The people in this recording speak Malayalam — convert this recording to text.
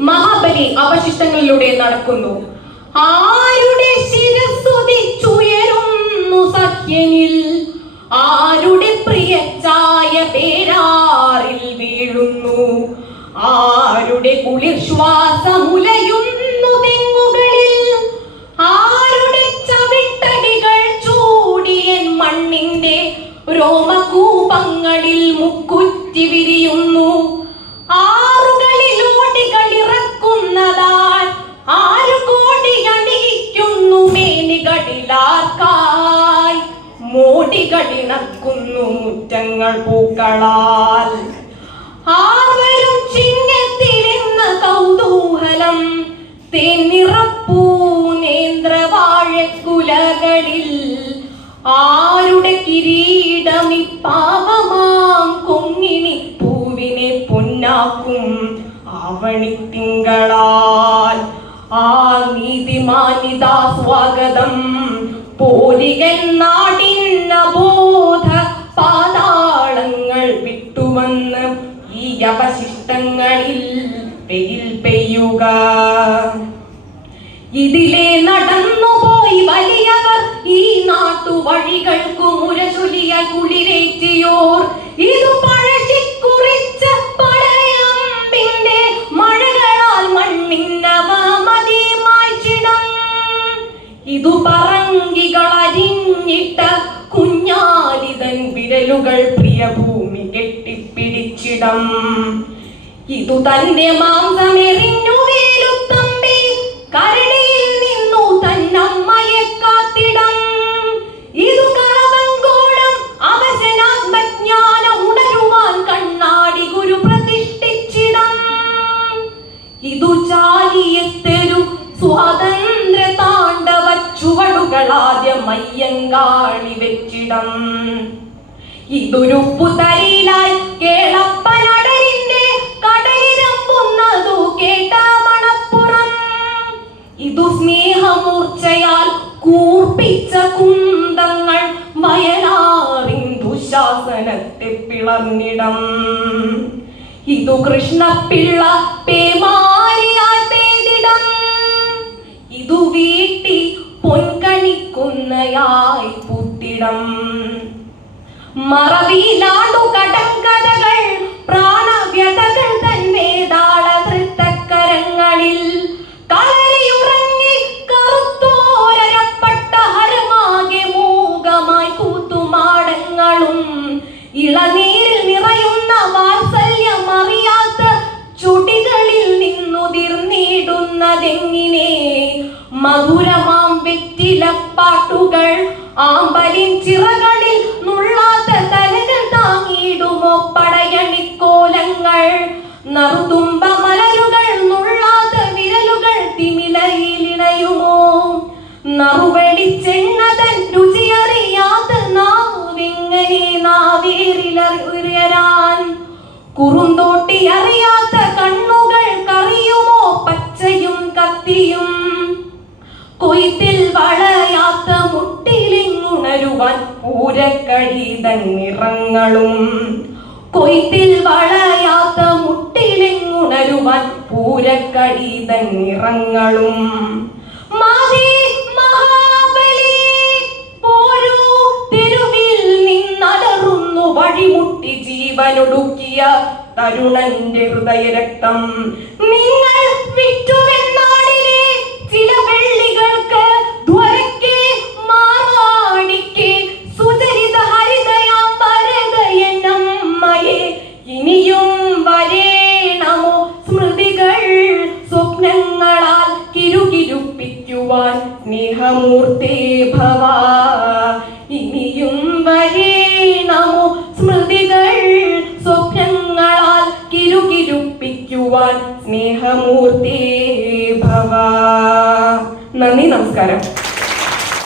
മഹാബലി അവശിഷ്ടങ്ങളിലൂടെ നടക്കുന്നു. ആരുടെ ശിരസ്സുതിച്ചുയരുന്നു സഖ്യനിൽ? ആരുടെ പ്രിയ ചായ പേരാറിൽ വീഴുന്നു? ആരുടെ കുളിർ ശ്വാസമുലയുന്നു മോടികളിണക്കുന്നു മുറ്റങ്ങൾ പൂക്കളാൽ. ആർവരും ചിങ്ങത്തിലെന്ന കൗതൂഹലം. തേനിറപ്പൂ നേന്ത്രവാഴക്കുലകളിൽ. ആരുടെ കിരീടമി പാവമാം കൊങ്ങിണി പൂവിനെ പൊന്നാക്കും ആവണിത്തിങ്കളാൽ ആ നീതിമാനിതാ സ്വാഗതം. പോരികൻ നാടിന്ന പെയിൽ പെയ്യുക. ഇതിലെ നടന്നുപോയി വലിയവർ ഈ നാട്ടു വഴികൾക്കു മുരശുലിയ കുളിരേറ്റിയോർ ഇതു പഴശിക്കുറിച്ച പടയമ്പിന്റെ മഴകളാൽ മണ്ണിന്നവ മതിമായ്ച്ചിടം ഇതു പറങ്കികൾ അരിഞ്ഞിട്ട കുഞ്ഞാലിതൻ വിരലുകൾ പ്രിയഭൂമി കെട്ടിപ്പിടിച്ചിടം. ഇതു തന്റെ മാംസമെറിഞ്ഞു വേലുത്തമ്പി കരടിയിൽ നിന്നു തന്നമ്മയെ കാത്തിടം. ഇതു കളവങ്കോടം അവസനാത്മജ്ഞാനം ഉണരുവാൻ കണ്ണാടി ഗുരു പ്രതിഷ്ഠിച്ചിടം. ഇതു ചാലിയെത്തൊരു സ്വാതന്ത്ര്യ താണ്ഡവ ചുവടുകളാദ്യം മയ്യങ്കാളി വെച്ചിടം. ഇതൊരു പുതയിലായി സ്നേഹമൂർച്ചയാൽ കൂർപ്പിച്ച കുന്തങ്ങൾ വയലാറിൻ ദുശാസനത്തെ പിളർന്നിടം. ഇതു കൃഷ്ണപിള്ള പേമാരിയാൽ പേതിടം. ഇതു വീട്ടി പൊൻകണിക്കുന്നയായി പുത്തിടം. മറവിയിലാണ്ടു കടങ്കഥകൾ പ്രാണവ്യതകൾ ഇളനീരിൽ നിറയുന്ന വാത്സല്യം അറിയാത്ത ചുടികളിൽ നിന്നുതിർന്നിടുന്നതെങ്ങിനെ? മധുരമാം വെറ്റിലപ്പാട്ടുകൾ ആമ്പലിൻ ചിറകളിൽ നുള്ളാത്ത തലകൾ താങ്ങിയിടുമോ പടയണിക്കോലങ്ങൾ? നറുതുമ്പ മലരുകൾ നുള്ളാത്ത വിരലുകൾ തിമിലയിലിണയുമോ നറുവെളിച്ചെണ്ണതൻ കുറുന്തോട്ടി അറിയാത്ത കണ്ണുകൾ കറിയുമോ? പച്ചയും കത്തിയും. കൊയ്ത്തിൽ വളയാത്ത മുട്ടിലിങ്ങുണരുവാൻ പൂരക്കഴിതൻ നിറങ്ങളും കൊയ്ത്തിൽ വളയാത്ത മുട്ടിലിങ്ങുണരുവാൻ പൂരക്കഴിതൻ നിറങ്ങളും മാതേ ജീവനൊടുക്കിയ തരുണന്റെ ഹൃദയരക്തം. നിങ്ങൾ വിറ്റുവെന്നാടിലെ ചില വെള്ളികൾക്ക് സ്മൃതികൾ സ്വപ്നങ്ങളാൽ കിരുകിരുപ്പിക്കുവാൻ സ്നേഹമൂർത്തേ ഭവ. സ്നേഹമൂർത്തേ ഭവ. നന്ദി നമസ്കാരം.